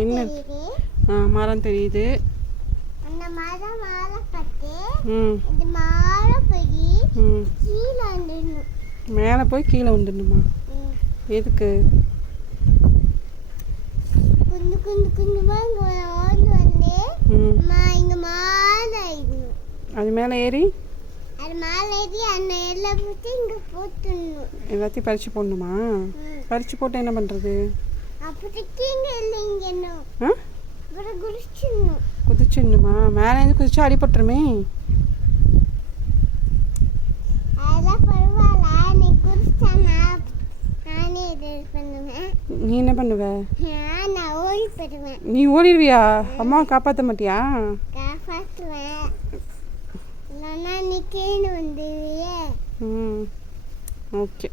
என்ன? மரம் தெரியுது. அந்த மரம் மேலே பட்டு ம். இந்த மரம் போய் கீழே வந்துடணும். மேலே போய் கீழே வந்துடணுமா. எதுக்கு? குண்டு குண்டு குண்டுமா இங்கே ஓடி வந்து இங்கே மேலே அது மேலே ஏறி? அது மேலே ஏறி அந்த எல்லாம் போட்டு இங்கே போட்டுடணும். எல்லாத்தையும் பறித்து போடணுமா. பறித்து போட்டு என்ன பண்ணுறது குதிச்சிடணுமா? மேலே இருந்து குதிச்சா அடிபட்டுருமே நீ என்ன பண்ணுவ? நீ ஓடிடுவியா? அம்மாவை காப்பாற்ற மாட்டியா? காப்பாற்றுவேன் ஓகே.